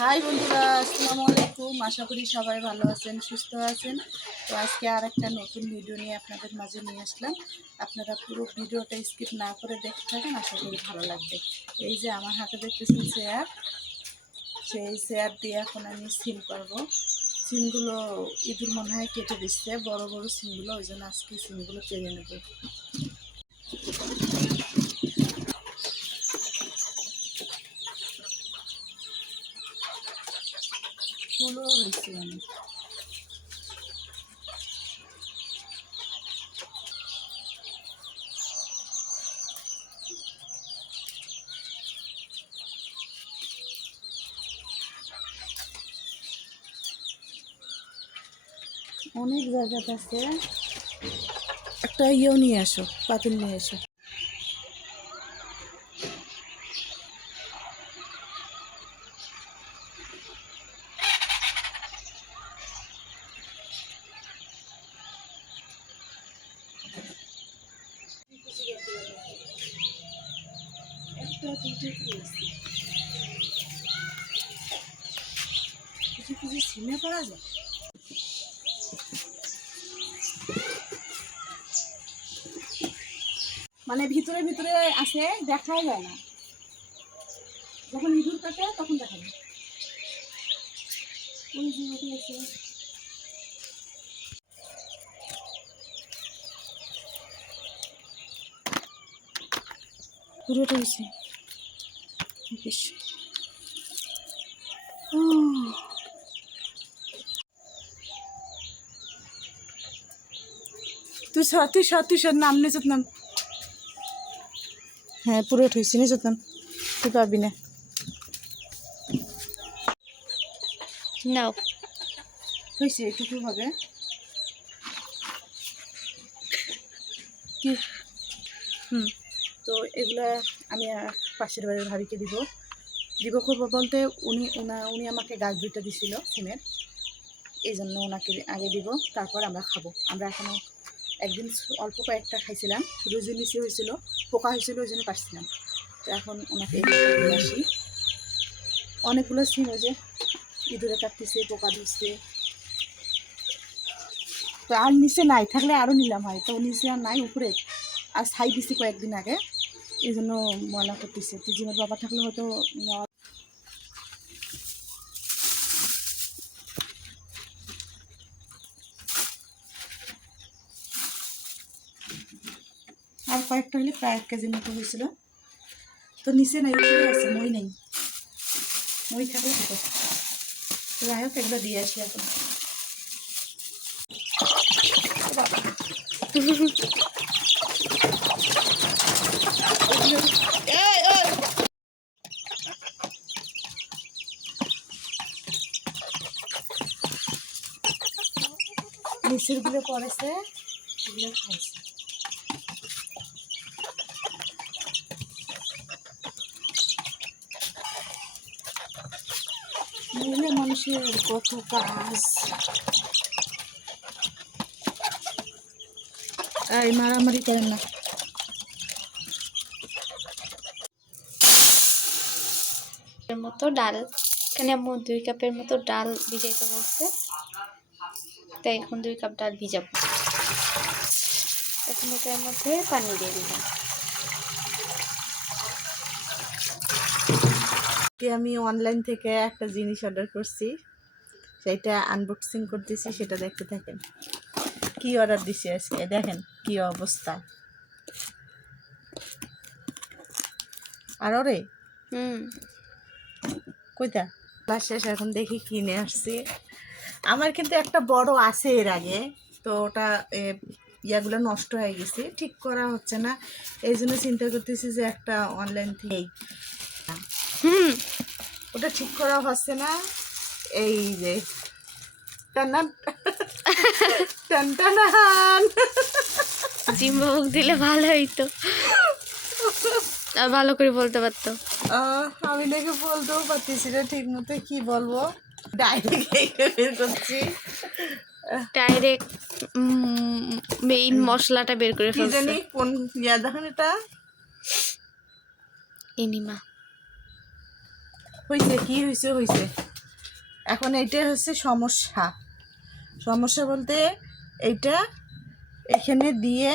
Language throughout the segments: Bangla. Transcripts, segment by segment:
হাই বন্ধুরা, আসসালামু আলাইকুম। আশা করি সবাই ভালো আছেন, সুস্থ আছেন। তো আজকে আর একটা নতুন ভিডিও নিয়ে আপনাদের মাঝে নিয়ে আসলাম। আপনারা পুরো ভিডিওটা স্কিপ না করে দেখতে থাকেন, আশা করি ভালো লাগবে। এই যে আমার হাতে দেখতেছেন চেয়ার, সেই চেয়ার দিয়ে এখন আমি সিম করবো। সিমগুলো ইঁদুর মনে হয় কেটে দিচ্ছে, বড় বড় সিমগুলো, ওই জন্য আজকে সিমগুলো কেটে নেব। ফুলও হয়েছে অনেক। অনেক জায়গাতে আছে। একটা ইয়েও নিয়ে আসো, পাতিল নিয়ে এসো। একটা দুটো দিয়েছি, কিছু কিছু সিমে পাওয়া যায়। মানে ভিতরে ভিতরে আছে, দেখাই যায় না। যখন ইঁদুর কাটে তখন দেখা যায়। ওই যে ওটা আছে। পুরোটা হয়েছে। বেশ। তুই সর নাম নিচত নাম। হ্যাঁ, পুরোটা হয়েছে, নিচত নাম। তুই পাবি না। নাও হয়েছে, এটুকু হবে কি। তো এগুলা আমি পাশের বাড়ির ভাবিকে দিব করবো বলতে, উনি আমাকে গাছ দুইটা দিছিল সিমের, এই জন্য ওনাকে আগে দিব, তারপর আমরা খাবো। আমরা এখনও একদিন অল্প কয়েকটা খাইছিলাম, রুজি হয়েছিল, পোকা হয়েছিল, ওই জন্য পারছিলাম। তো এখন ওনাকে দিয়ে আসি। অনেকগুলো সিম ওই যে ইঁদুরে কাটতেছে, পোকা ধরছে। তো আর নিচে নাই, থাকলে আরও নিলাম হয়। তো নিচে আর নাই, উপরে আর ছাই দিছি কয়েকদিন আগে, এই জন্য ময়লা করতেছে। তো জিমের বাবা থাকলে হয়তো নেওয়া। আর কয়েকটা হলে প্রায় 1 কেজির মতো হয়েছিল। তো নিচে নাই, উপরে আছে, মই নেই। মই থাকলে হতো। তো যাই হোক, এগুলো দিয়ে আসি এখন। নিচের গুলো পড়েছে, এগুলো খাইছে। মহিলা মানুষের কত কাজ। এই মারামারি করেন না। এর মতো ডাল, এখানে আম্মু 2 কাপের মতো ডাল ভিজাইতে বলছে, তাই এখন 2 কাপ ডাল ভিজাবো। এখন এটার মধ্যে পানি দিয়ে দিলাম। আমি অনলাইন থেকে একটা জিনিস অর্ডার করছি, সেটা আনবক্সিং করতেছি, সেটা দেখতে থাকেন। কি অর্ডার দিছি আজকে, দেখেন কি অবস্থা। আর ওরে কইতা ক্লাস শেষ, এখন দেখি কিনে আসছি। আমার কিন্তু একটা বড় আছে এর আগে, তো ওটা ইয়াগুলো নষ্ট হয়ে গেছে, ঠিক করা হচ্ছে না। এই জন্য চিন্তা করতেছি যে একটা অনলাইন থেকেই, ওটা ঠিক করা হচ্ছে না। এই যে টানান টান টানান, জিম্বাবুক দিলে ভালো হইতো, আর ভালো করে বলতে পারতো। আমি নাকি বলতেও পারতেছি না ঠিক মতো, কি বলবো, ডাইরেক্ট বের করছি। ডাইরেক্ট মেইন মশলাটা বের করে কি ফেলছে। জানি কোন ইয়া, দেখেন এটা এনিমা হয়েছে, কি হয়েছে হয়েছে এখন এইটা হচ্ছে সমস্যা। সমস্যা বলতে এইটা এখানে দিয়ে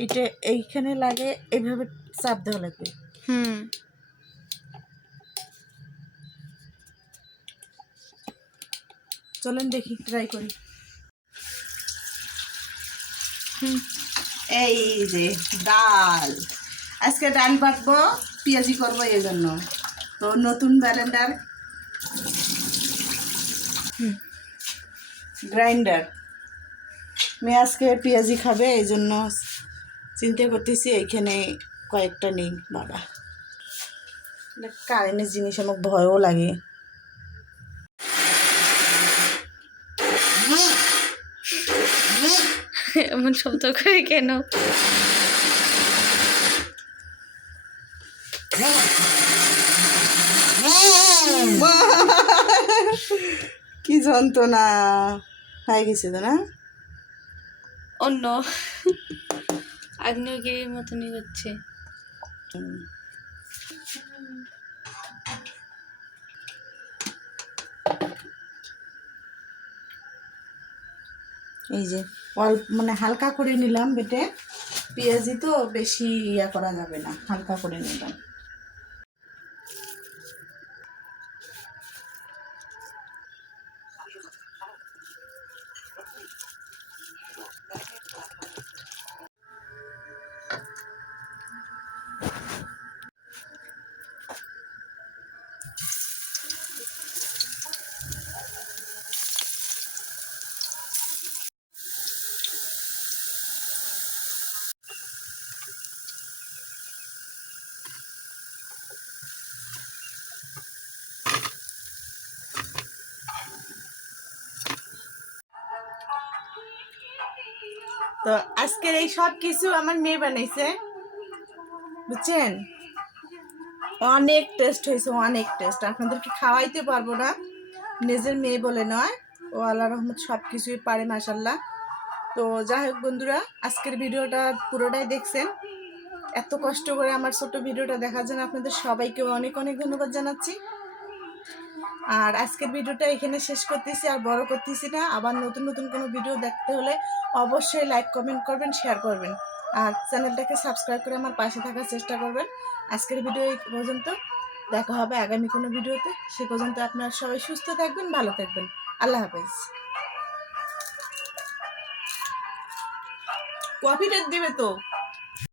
এইটা এইখানে লাগে, এইভাবে চাপ দেওয়া লাগবে। হুম। চলেন দেখি, ট্রাই করি। হুম। এই যে ডাল, আজকে ডাল বাটবো, পেঁয়াজি করবো এই জন্য। তো নতুন ব্লেন্ডার, গ্রাইন্ডার, মেয়ে আজকে পেঁয়াজি খাবে এই জন্য চিন্তা করতেছি এইখানে কয়েকটা নেই। বাবা, কারেন্টের জিনিস আমার ভয়ও লাগে। এমন শব্দ করে কেন? কি যন্ত্রণা হয়ে গেছে তো না? অন্য আগ্নেয়গিরির মতনই হচ্ছে। এই যে অল্প মানে হালকা করে নিলাম বেটে, পেঁয়াজি তো বেশি ইয়া করা যাবে না, হালকা করে নিলাম। তো আজকের এই সব কিছু আমার মেয়ে বানাইছে, বুঝছেন? অনেক টেস্ট হয়েছে, অনেক টেস্ট। আপনাদেরকে খাওয়াইতে পারবো না, নিজের মেয়ে বলে নয়, ও আল্লাহ রহমত সব কিছুই পারে মাশাল্লাহ। তো যাই হোক বন্ধুরা, আজকের ভিডিওটা পুরোটাই দেখছেন। এত কষ্ট করে আমার ছোট ভিডিওটা দেখার জন্য আপনাদের সবাইকে অনেক অনেক ধন্যবাদ জানাচ্ছি। আর আজকের ভিডিওটা এখানে শেষ করতেছি, আর বড় করতেছি না। আবার নতুন নতুন কোনো ভিডিও দেখতে হলে অবশ্যই লাইক, কমেন্ট করবেন, শেয়ার করবেন, আর চ্যানেলটাকে সাবস্ক্রাইব করে আমার পাশে থাকার চেষ্টা করবেন। আজকের ভিডিও এই পর্যন্ত, দেখা হবে আগামী কোনো ভিডিওতে। সে পর্যন্ত আপনারা সবাই সুস্থ থাকবেন, ভালো থাকবেন। আল্লাহ হাফেজ। কপিটা দিবে তো।